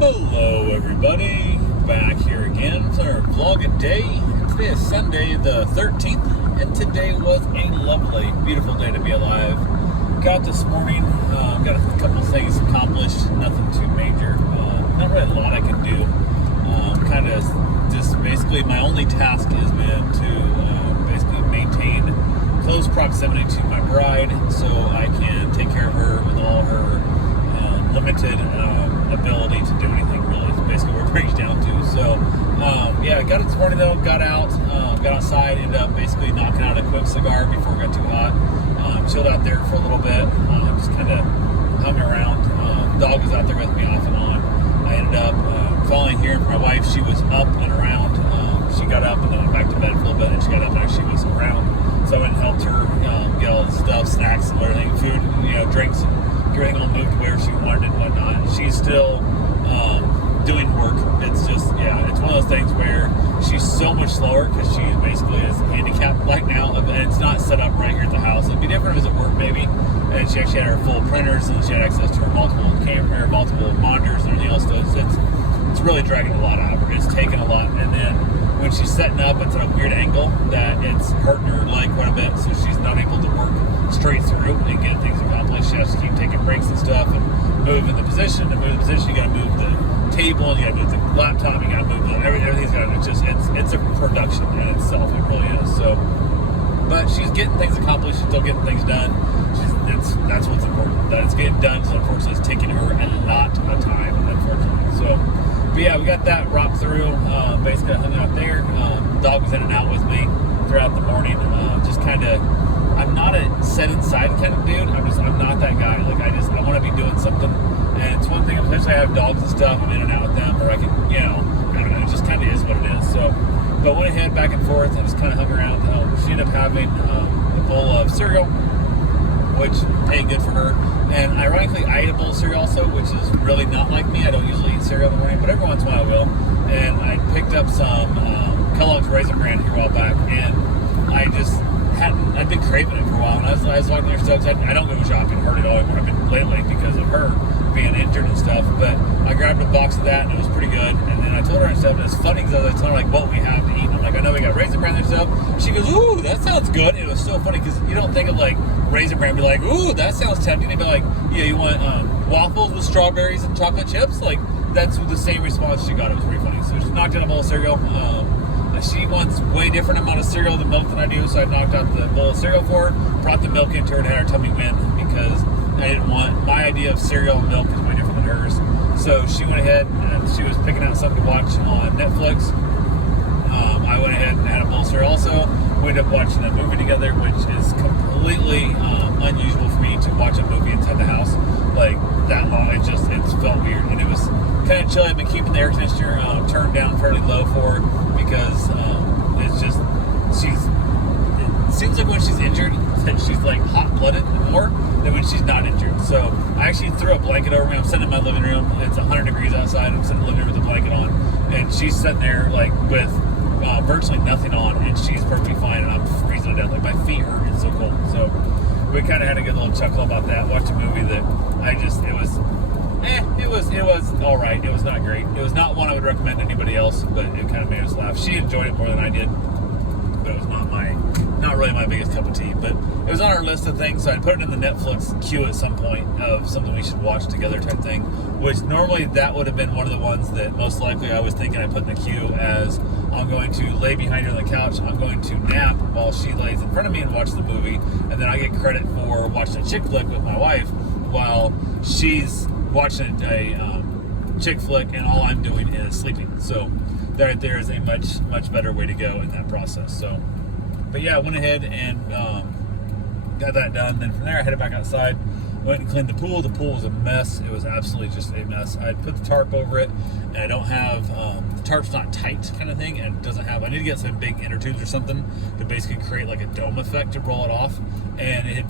Hello everybody, back here again for our vlog a day. Today is Sunday the 13th, and today was a lovely, beautiful day to be alive. Got this morning, got a couple things accomplished, nothing too major. Not really a lot I can do. Kind of just basically my only task has been to basically maintain close proximity to my bride so I can take care of her with all her limited ability to do anything really. It's basically what it breaks down to. So yeah, got it this morning though, got outside, ended up basically knocking out a quick cigar before it got too hot. Chilled out there for a little bit, just kind of hung around. Dog was out there with me off and on. I ended up finally hearing from my wife. She was up and around. She got up and then went back to bed for a little bit, and she got up and actually was around. So I went and helped her get all the stuff, snacks and everything, food, drinks, and everything all moved where she wanted and whatnot. She's still doing work. It's just, it's one of those things where she's so much slower because she basically is handicapped right now, and it's not set up right here at the house. It'd be different if it was at work maybe, and she actually had her full printers and she had access to her multiple monitors and everything else. So it's really dragging a lot out of her. It's taking a lot, and then when she's setting up, it's at a weird angle that it's hurting her leg quite a bit, so she's not able to work straight through and get things accomplished. She has to keep taking breaks and stuff and move in the position. To move the position, you got to move the table, you got to move the laptop, you got to move everything's got to. It's a production in itself. It really is. So, but she's getting things accomplished. She's still getting things done. That's what's important. That it's getting done. So unfortunately, it's taking her a lot of time. Unfortunately, so. But yeah, we got that rocked through. Basically, I hung out there. Dog was in and out with me throughout the morning. Just kind of. I'm not a set inside kind of dude. I'm not that guy. Like I want to be doing something. And it's one thing, especially I have dogs and stuff. I'm in and out with them, or I can, I don't know. It just kind of is what it is. So, but went ahead back and forth and just kind of hung around. She ended up having a bowl of cereal, which hey, good for her. And ironically, I ate a bowl of cereal also, which is really not like me. I don't usually eat cereal in the morning, but every once in a while I will. And I picked up some Kellogg's Raisin Bran here a while back, and I'd been craving it for a while, and I was walking there stuff. I don't go shopping hardly at all anymore. I've been lately because of her being injured and stuff. But I grabbed a box of that, and it was pretty good. And then I told her and stuff, and it's funny because I was telling her like what we have to eat. And I'm like, I know we got Raisin Bran and stuff. She goes, ooh, that sounds good. And it was so funny because you don't think of like Raisin Bran, be like, ooh, that sounds tempting. You'd be like, yeah, you want waffles with strawberries and chocolate chips? Like that's the same response she got. It was pretty funny. So she knocked out a bowl of cereal. She wants way different amount of cereal than milk than I do, so I knocked out the bowl of cereal for her, brought the milk into her, and had her tummy win because I didn't want my idea of cereal and milk is way different than hers. So she went ahead and she was picking out something to watch on Netflix. I went ahead and had a bowl of cereal also. We ended up watching a movie together, which is completely unusual for me to watch a movie inside the house like that long. It felt weird, and it was kind of chilly. I've been keeping the air conditioner turned down fairly low for her because it seems like when she's injured that she's like hot-blooded more than when she's not injured. So I actually threw a blanket over me. I'm sitting in my living room. It's 100 degrees outside. I'm sitting in the living room with a blanket on, and she's sitting there like with virtually nothing on, and she's perfectly fine, and I'm freezing to death. Like my feet hurt. It's so cold. So we kind of had a good little chuckle about that. Watched a movie that it was all right. It was not great. It was not one I would recommend to anybody else, but it kind of made us laugh. She enjoyed it more than I did, but it was not really my biggest cup of tea. But it was on our list of things, so I put it in the Netflix queue at some point of something we should watch together type thing, which normally that would have been one of the ones that most likely I was thinking I put in the queue as I'm going to lay behind her on the couch, I'm going to nap while she lays in front of me and watch the movie, and then I get credit for watching a chick flick with my wife while she's watching a chick flick and all I'm doing is sleeping. So there is a much better way to go in that process. So, but yeah, I went ahead and got that done. Then from there I headed back outside, went and cleaned the pool. The pool was a mess. It was absolutely just a mess. I put the tarp over it, and I don't have the tarp's not tight kind of thing, and it doesn't have. I need to get some big inner tubes or something to basically create like a dome effect to roll it off. And it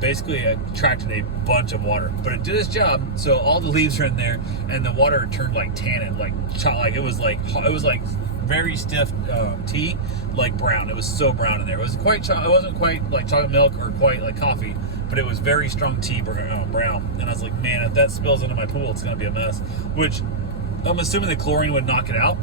basically attracted a bunch of water, but it did its job. So all the leaves are in there, and the water turned like tannin, like it was like very stiff tea, like brown. It was so brown in there. It was it wasn't quite like chocolate milk or quite like coffee, but it was very strong tea brown. And I was like, man, if that spills into my pool, it's gonna be a mess. Which I'm assuming the chlorine would knock it out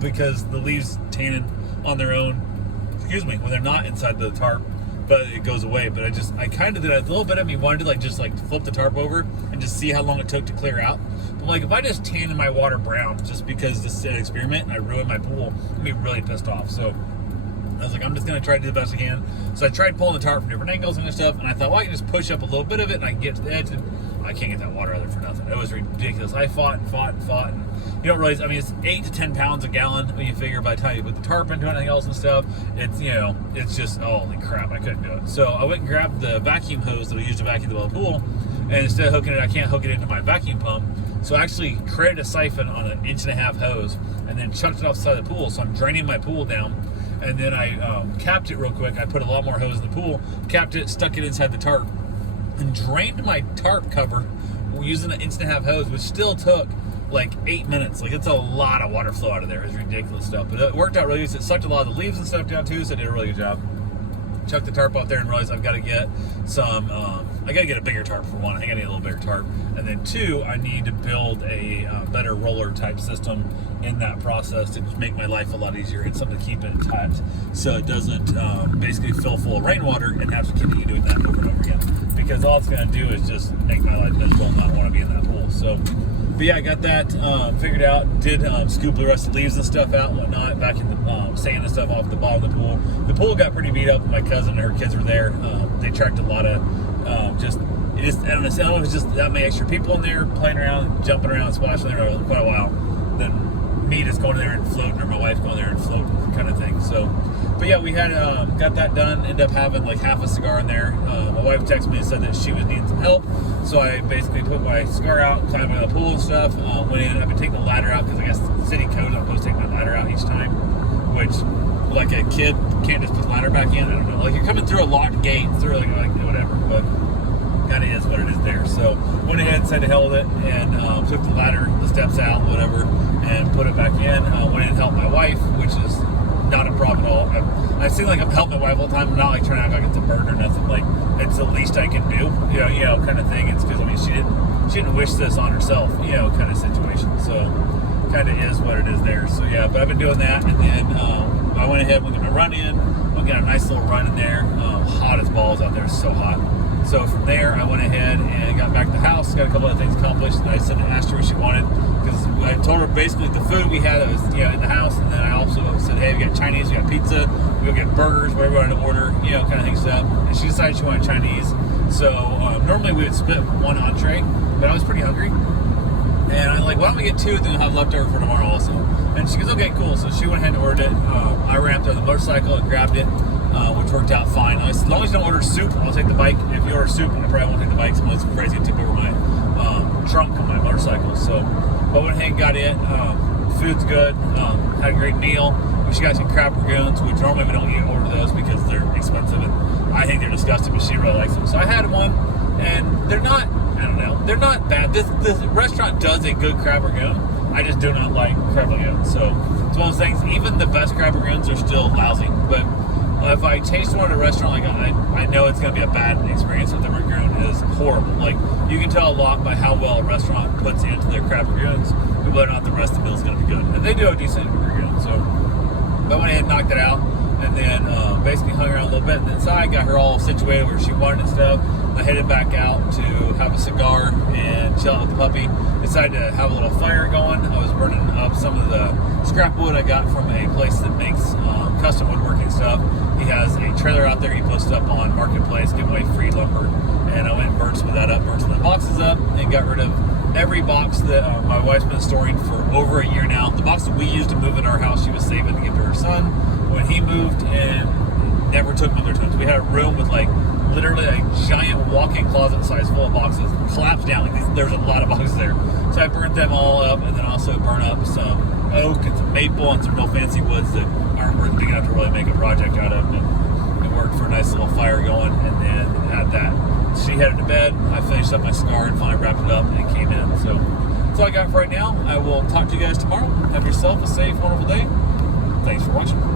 because the leaves tannin on their own, when they're not inside the tarp, but it goes away. But I kind of did a little bit of me wanted to just flip the tarp over and just see how long it took to clear out. But if I just tanned my water brown just because this is an experiment and I ruined my pool, I'd be really pissed off. So I was like, I'm just going to try to do the best I can. So I tried pulling the tarp from different angles and stuff, and I thought, well, I can just push up a little bit of it and I can get to the edge, and I can't get that water out of there for nothing. It was ridiculous. I fought, and you don't realize, it's 8 to 10 pounds a gallon when you figure by the time you put the tarp into anything else and stuff. It's, it's just, holy crap, I couldn't do it. So I went and grabbed the vacuum hose that we used to vacuum the pool, and instead of hooking it, I can't hook it into my vacuum pump. So I actually created a siphon on an 1.5-inch hose and then chucked it off the side of the pool. So I'm draining my pool down. And then I capped it real quick. I put a lot more hose in the pool, capped it, stuck it inside the tarp, and drained my tarp cover using an 1.5-inch hose, which still took 8 minutes. It's a lot of water flow out of there. It's ridiculous stuff. But it worked out really good. It sucked a lot of the leaves and stuff down too, so it did a really good job. Chucked the tarp out there and realized I've got to get some, I got to get a bigger tarp for one. I think I need a little bigger tarp. And then two, I need to build a better roller type system in that process to just make my life a lot easier and something to keep it tight so it doesn't basically fill full of rainwater and have to continue doing that over and over again. Because all it's going to do is just make my life miserable and not want to be in that pool. So, but yeah, I got that figured out. Did scoop the rest of the leaves and stuff out and whatnot, back in the sand and stuff off the bottom of the pool. The pool got pretty beat up. My cousin and her kids were there. They tracked a lot of I don't know if it's just that many extra people in there playing around, jumping around, splashing there for quite a while. Then me just going there and floating, or my wife going there and floating, kind of thing. So, but yeah, we had got that done. Ended up having half a cigar in there. My wife texted me and said that she was needing some help, so I basically put my cigar out, climbed in the pool and stuff. Went in. I've been taking the ladder out because I guess the city code I'm supposed to take my ladder out each time, which a kid can't just put the ladder back in. I don't know. You're coming through a locked gate, through whatever, but kind of is what it is there. So went ahead and said to hell with it and took the ladder, the steps out, whatever, and put it back in. Went in and helped my wife, which is not a problem at all. I seem like I'm helping my wife all the time. I'm not trying to act like it's a burden or nothing. It's the least I can do, kind of thing. It's because she didn't wish this on herself, kind of situation. So kind of is what it is there. So yeah, but I've been doing that, and then I went ahead, we're gonna run in. We got a nice little run in there. Hot as balls out there. It's so hot. So from there, I went ahead and got back to the house, got a couple of things accomplished, and I asked her what she wanted, because I told her basically the food we had was in the house, and then I also said, hey, we got Chinese, we got pizza, we go get burgers, whatever we wanted to order, kind of thing stuff. And she decided she wanted Chinese. So normally we would split one entree, but I was pretty hungry. And I'm like, why don't we get two, then we'll have leftover for tomorrow also. And she goes, okay, cool. So she went ahead and ordered it. I ran up to the motorcycle and grabbed it, which worked out fine. As long as you don't order soup, I'll take the bike. If you order soup, I probably won't take the bike, so it's crazy to tip over my trunk on my motorcycle. So I went ahead and got it. Food's good. Had a great meal. She got some crab ragoons, which normally we don't order those because they're expensive, and I think they're disgusting, but she really likes them. So I had one, and they're not, I don't know, they're not bad. This restaurant does a good crab ragoon. I just do not like crab ragoons. So it's one of those things, even the best crab ragoons are still lousy. But if I taste one at a restaurant, I know it's going to be a bad experience. If the ragoon is horrible. You can tell a lot by how well a restaurant puts into their crab ragoons, whether or not the rest of the meal is going to be good. And they do a decent ragoon. So I went ahead and knocked it out, and then basically hung around a little bit. And inside, got her all situated where she wanted and stuff. I headed back out to have a cigar and chill out with the puppy. Decided to have a little fire going. I was burning up some of the scrap wood I got from a place that makes custom woodworking stuff. He has a trailer out there he posted up on Marketplace, giving away free lumber. And I went and burned some of that up, burned some of the boxes up, and got rid of every box that my wife's been storing for over a year now. The box that we used to move in our house, she was saving to give to her son when he moved, and never took them to their twins. We had a room with literally a giant walk-in closet size full of boxes, collapsed down. There's a lot of boxes there. So I burned them all up, and then also burned up some oak and some maple and some real fancy woods that aren't worth big enough to really make a project out of. And it worked for a nice little fire going, and then had that. She headed to bed. I finished up my cigar and finally wrapped it up, and it came in. So that's all I got for right now. I will talk to you guys tomorrow. Have yourself a safe, wonderful day. Thanks for watching.